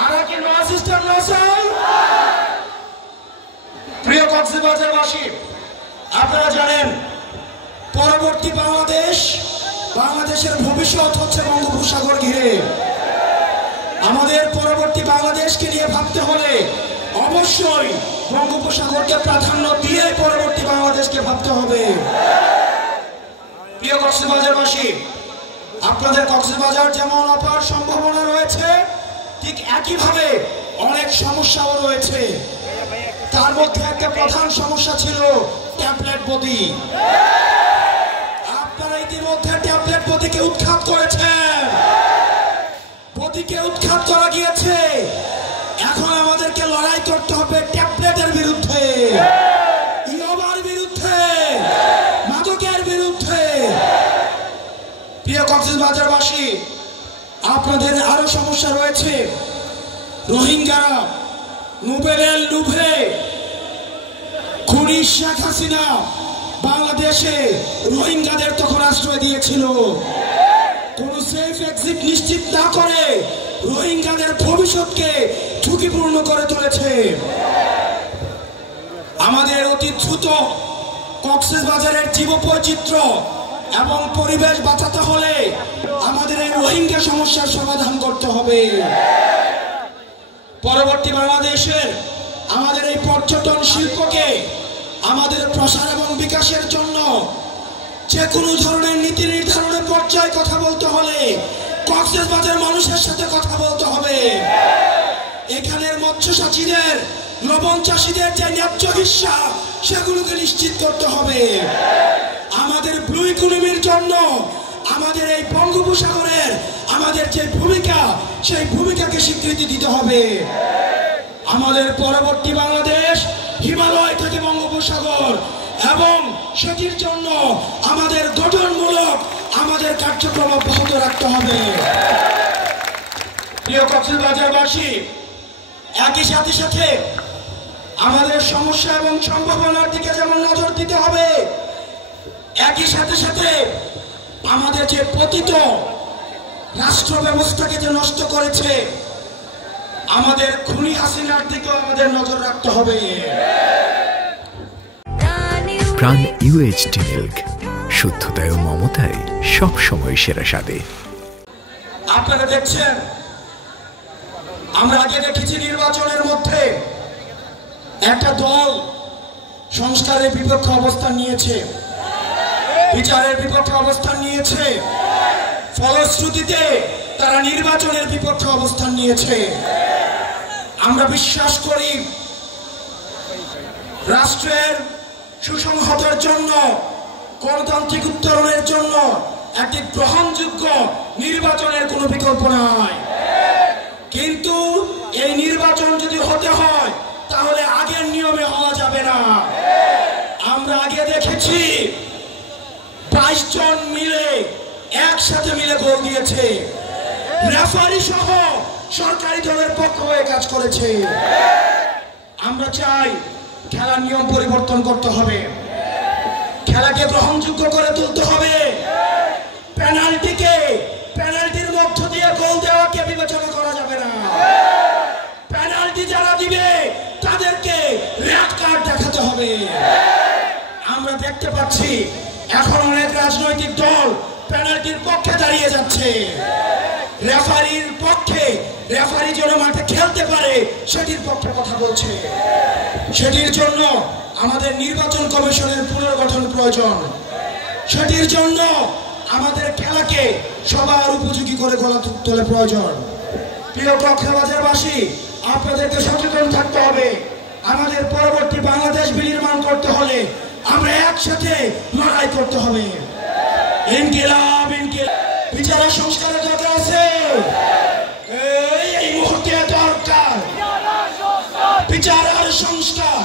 আর কি no system no সাই। প্রিয় কক্সবাজারবাসী, আপনারা জানেন পরবর্তী বাংলাদেশের ভবিষ্যৎ হচ্ছে বঙ্গোপসাগর ঘিরে। আমাদের পরবর্তী বাংলাদেশকে নিয়ে ভাবতে হলে অবশ্যই বঙ্গোপসাগরকে প্রাধান্য দিয়ে পরবর্তী বাংলাদেশকে ভাবতে হবে। প্রিয় কক্সবাজারবাসী, আপনাদের কক্সবাজার যেমন অপার সম্ভাবনা রয়েছে, ঠিক একইভাবে অনেক সমস্যাও রয়েছে। তার মধ্যে একটা প্রধান সমস্যা ছিল ট্যাবলেট বদি। আপনারা ইতিমধ্যে ট্যাবলেট বদিকে উৎখাত করেছেন, বদিকে উৎখাত করা গিয়েছে। এখন আমাদেরকে লড়াই করতে হবে ট্যাবলেটের বিরুদ্ধে, ইয়াবার বিরুদ্ধে, মাদকের বিরুদ্ধে। প্রিয় কক্সবাজারবাসী, আপনাদের আরো সমস্যা রয়েছে। রোহিঙ্গারা নোবেলের লুভে খুনি শেখ হাসিনা বাংলাদেশে রোহিঙ্গাদের তখন আশ্রয় দিয়েছিল। কোন সেফ এক্সিট নিশ্চিত না করে রোহিঙ্গাদের ভবিষ্যৎকে ঝুঁকিপূর্ণ করে তুলেছে। আমাদের অতি দ্রুত কক্সবাজারের জীববৈচিত্র্য এবং পরিবেশ বাঁচাতে হলে আমাদের এই রোহিঙ্গা সমস্যার সমাধান করতে হবে। পরবর্তী বাংলাদেশের আমাদের এই পর্যটন শিল্পকে আমাদের প্রসার এবং বিকাশের জন্য যে কোনো ধরনের নীতি নির্ধারণের পর্যায়ে কথা বলতে হলে কক্সবাজার মানুষের সাথে কথা বলতে হবে। এখানের মৎস্যচাষীদের, লবণ চাষীদের যে ন্যায্য হিস্সা সেগুলোকে নিশ্চিত করতে হবে। আমাদের ব্লু ইকোনমির জন্য আমাদের এই বঙ্গোপসাগরের আমাদের যে ভূমিকা, সেই ভূমিকাকে স্বীকৃতি দিতে হবে। আমাদের পরবর্তী বাংলাদেশ হিমালয় থেকে বঙ্গোপসাগর, এবং সেটির জন্য আমাদের গঠনমূলক আমাদের কার্যক্রম অব্যাহত রাখতে হবে। প্রিয় কক্সবাজারবাসী, একই সাথে সাথে আমাদের সমস্যা এবং সম্ভাবনার দিকে যেমন নজর দিতে হবে, একই সাথে সাথে আমাদের যে পতিত রাষ্ট্র ব্যবস্থাকে যে নষ্ট করেছে আমাদের খুনি হাসিনার দিকেও আমাদের নজর রাখতে হবে। প্রাণ UHT মিল্ক, শুদ্ধতায় ও মমতায় সব সময় সেরা স্বাদে। আপনারা দেখছেন, আমরা আগে দেখেছি নির্বাচনের মধ্যে একটা দল সংস্কারের বিপক্ষে অবস্থান নিয়েছে, বিচারের বিপক্ষে অবস্থান নিয়েছে, ফলশ্রুতিতে তারা নির্বাচনের বিপক্ষে অবস্থান নিয়েছে। আমরা বিশ্বাস করি রাষ্ট্রের সুসংহতের জন্য, গণতান্ত্রিক উত্তরণের জন্য একটি গ্রহণযোগ্য নির্বাচনের কোনো বিকল্প নাই। কিন্তু এই নির্বাচন যদি হতে হয় তাহলে আগের নিয়মে হওয়া যাবে না। আমরা আগে দেখেছি 22 জন মিলে একসাথে মিলে গোল দিয়েছে, রেফারি সহ সরকারি দলের পক্ষ হয়ে কাজ করেছে। আমরা চাই খেলার নিয়ম পরিবর্তন করতে হবে, খেলাকে গ্রহণযোগ্য করে তুলতে হবে। পেনাল্টির মধ্য দিয়ে গোল দেওয়াকে বিবেচনা করা যাবে না। পেনাল্টি যারা দিবে তাদেরকে রেড কার্ড দেখাতে হবে। আমরা দেখতে পাচ্ছি এখন অনেক রাজনৈতিক দল পেনাল্টির পক্ষে দাঁড়িয়ে যাচ্ছে, রেফারির পক্ষে, রেফারি যেন মাঠে খেলতে পারে সেটির পক্ষে কথা বলছে। সেটির জন্য আমাদের নির্বাচন কমিশনের পুনর্গঠন প্রয়োজন। সেটির জন্য আমাদের খেলাকে সবার উপযোগী করে গড়ে তোলা প্রয়োজন। প্রিয় কক্সবাজারবাসী, আপনাদেরকে সচেতন থাকতে হবে। আমাদের পরবর্তী বাংলাদেশ বিনির্মাণ করতে হলে আমরা একসাথে লড়াই করতে হবে। ইনকিলাব, বিচারের সংস্কারের দরকার আছে, এই মুহূর্তে দরকার বিচার আর সংস্কার।